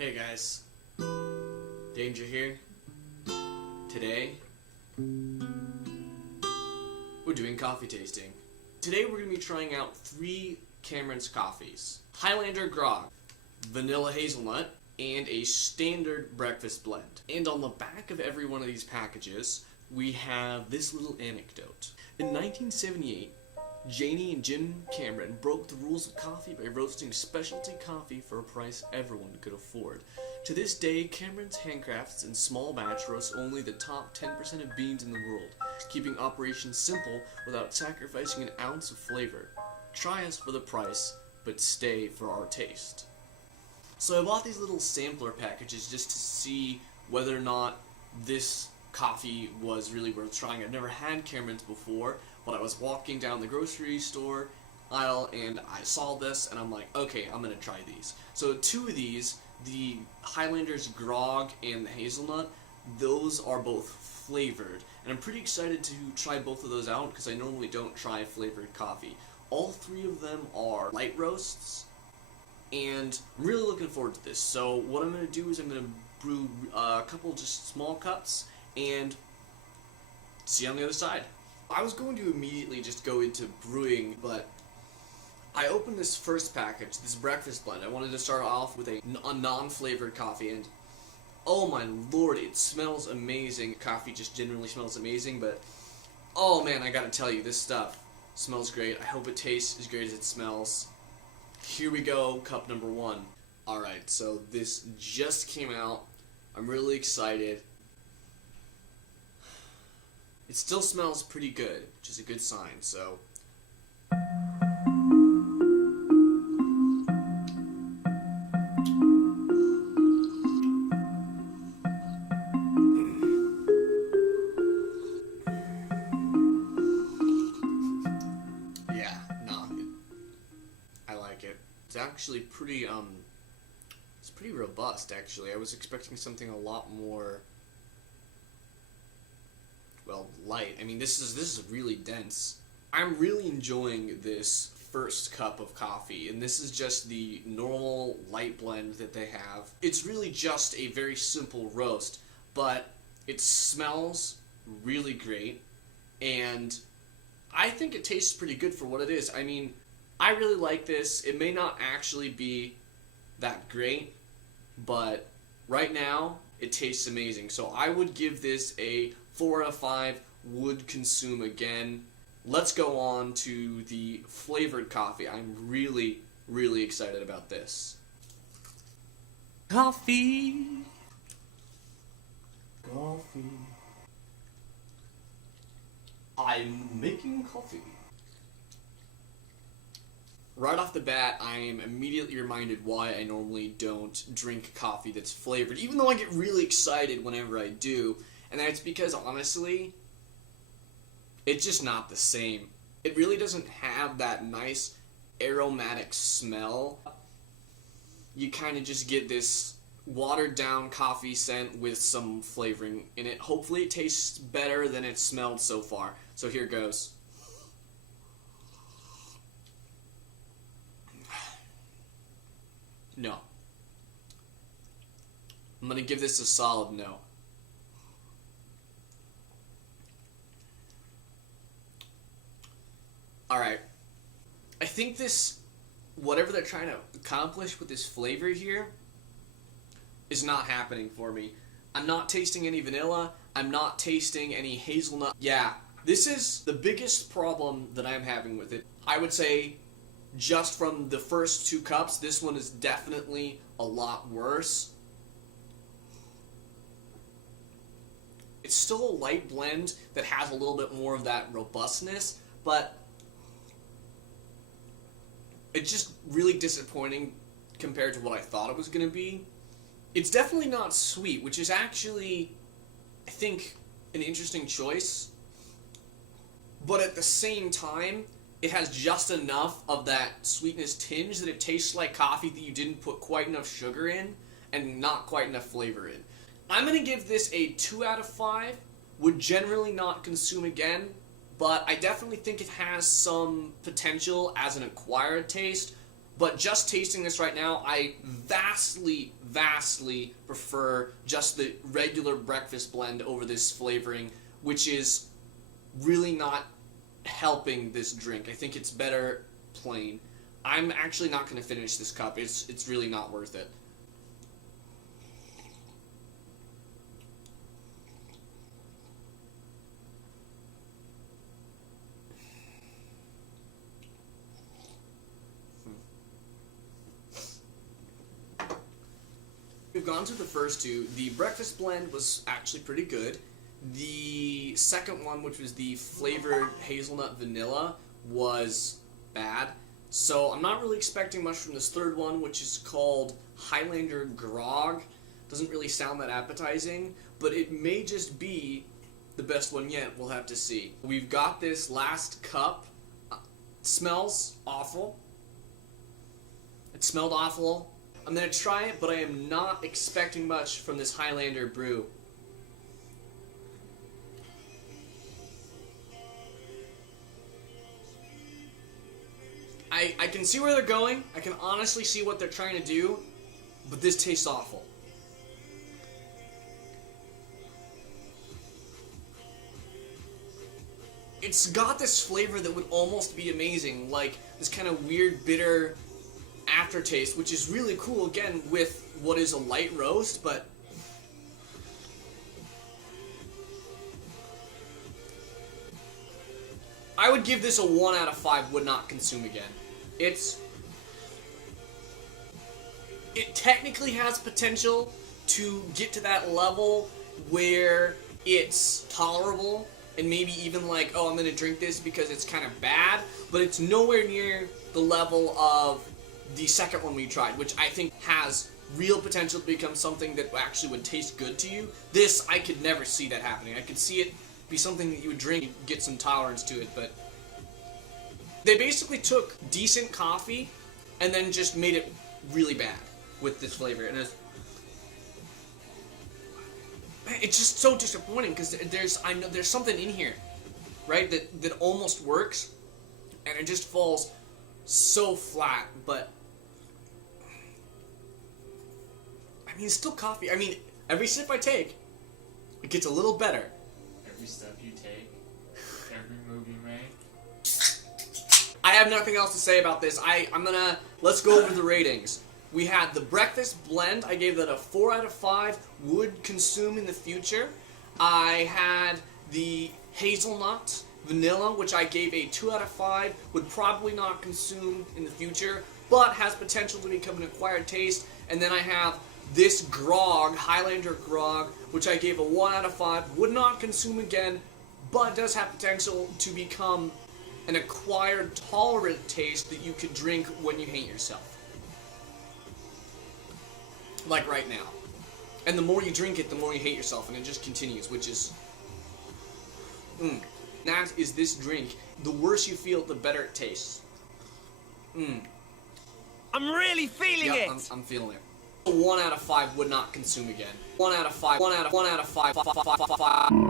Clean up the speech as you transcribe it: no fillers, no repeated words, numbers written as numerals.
Hey guys, Danger here. Today, we're doing coffee tasting. Today we're going to be trying out 3 Cameron's coffees. Highlander Grog, Vanilla Hazelnut, and a standard breakfast blend. And on the back of every one of these packages, we have this little anecdote. In 1978, Janie and Jim Cameron broke the rules of coffee by roasting specialty coffee for a price everyone could afford. To this day, Cameron's handcrafts in small batch roast only the top 10% of beans in the world, keeping operations simple without sacrificing an ounce of flavor. Try us for the price, but stay for our taste. So I bought these little sampler packages just to see whether or not this coffee was really worth trying. I've never had Cameron's before, but I was walking down the grocery store aisle and I saw this and I'm like, okay, I'm gonna try these. So 2 of these, the Highlander's Grog and the Hazelnut, those are both flavored, and I'm pretty excited to try both of those out because I normally don't try flavored coffee. All 3 of them are light roasts, and I'm really looking forward to this. So what I'm gonna do is I'm gonna brew a couple just small cups and see you on the other side. I was going to immediately just go into brewing, but I opened this first package, this breakfast blend. I wanted to start off with a non-flavored coffee, and oh my lord, it smells amazing. Coffee just generally smells amazing, but oh man, I gotta tell you, this stuff smells great. I hope it tastes as great as it smells. Here we go, cup number 1. Alright, so this just came out. I'm really excited. It still smells pretty good, which is a good sign, so. Yeah, no, I like it. It's actually pretty, it's pretty robust, actually. I was expecting something a lot more, well, light. I mean, this is really dense. I'm really enjoying this first cup of coffee, and this is just the normal light blend that they have. It's really just a very simple roast, but it smells really great, and I think it tastes pretty good for what it is. I mean, I really like this. It may not actually be that great, but right now, it tastes amazing. So I would give this a 4 out of 5, would consume again. Let's go on to the flavored coffee. I'm really, really excited about this. Coffee. Coffee. I'm making coffee. Right off the bat, I am immediately reminded why I normally don't drink coffee that's flavored, even though I get really excited whenever I do. And that's because, honestly, it's just not the same. It really doesn't have that nice aromatic smell. You kind of just get this watered down coffee scent with some flavoring in it. Hopefully it tastes better than it smelled so far. So here goes. No. I'm gonna give this a solid no. Alright, I think this, whatever they're trying to accomplish with this flavor here, is not happening for me. I'm not tasting any vanilla, I'm not tasting any hazelnut. Yeah, this is the biggest problem that I'm having with it. I would say, just from the first 2 cups, this one is definitely a lot worse. It's still a light blend that has a little bit more of that robustness, but it's just really disappointing compared to what I thought it was going to be. It's definitely not sweet, which is actually, I think, an interesting choice. But at the same time, it has just enough of that sweetness tinge that it tastes like coffee that you didn't put quite enough sugar in and not quite enough flavor in. I'm going to give this a 2 out of 5. Would generally not consume again, but I definitely think it has some potential as an acquired taste But just tasting this right now, I vastly, vastly prefer just the regular breakfast blend over this flavoring, which is really not helping this drink. I think it's better plain. I'm actually not going to finish this cup. It's really not worth it. We've gone through the first two. The breakfast blend was actually pretty good. The second one, which was the flavored hazelnut vanilla, was bad. So I'm not really expecting much from this third one, which is called Highlander Grog. Doesn't really sound that appetizing, but it may just be the best one yet. We'll have to see. We've got this last cup. Smells awful. It smelled awful. I'm going to try it, but I am not expecting much from this Highlander brew. I can see where they're going. I can honestly see what they're trying to do, but this tastes awful. It's got this flavor that would almost be amazing, like this kind of weird bitter aftertaste, which is really cool, again, with what is a light roast, but I would give this a 1 out of 5 would not consume again. It technically has potential to get to that level where it's tolerable and maybe even like, oh, I'm going to drink this because it's kind of bad, but it's nowhere near the level of the second one we tried, which I think has real potential to become something that actually would taste good to you. This, I could never see that happening. I could see it be something that you would drink and get some tolerance to it, but they basically took decent coffee and then just made it really bad with this flavor. And it's just so disappointing because I know there's something in here, right, that almost works, and it just falls so flat. But I mean, it's still coffee. I mean, every sip I take, it gets a little better. Every step you take, every move you make. I have nothing else to say about this. Let's go over the ratings. We had the breakfast blend. I gave that a 4 out of 5. Would consume in the future. I had the hazelnut vanilla, which I gave a 2 out of 5. Would probably not consume in the future, but has potential to become an acquired taste. And then I have this grog, Highlander Grog, which I gave a 1 out of 5. Would not consume again, but does have potential to become an acquired tolerant taste that you could drink when you hate yourself. Like right now. And the more you drink it, the more you hate yourself, and it just continues, which is... That is this drink. The worse you feel, the better it tastes. I'm really feeling it! I'm feeling it. 1 out of 5 would not consume again. 1 out of 5. 1 out of 5.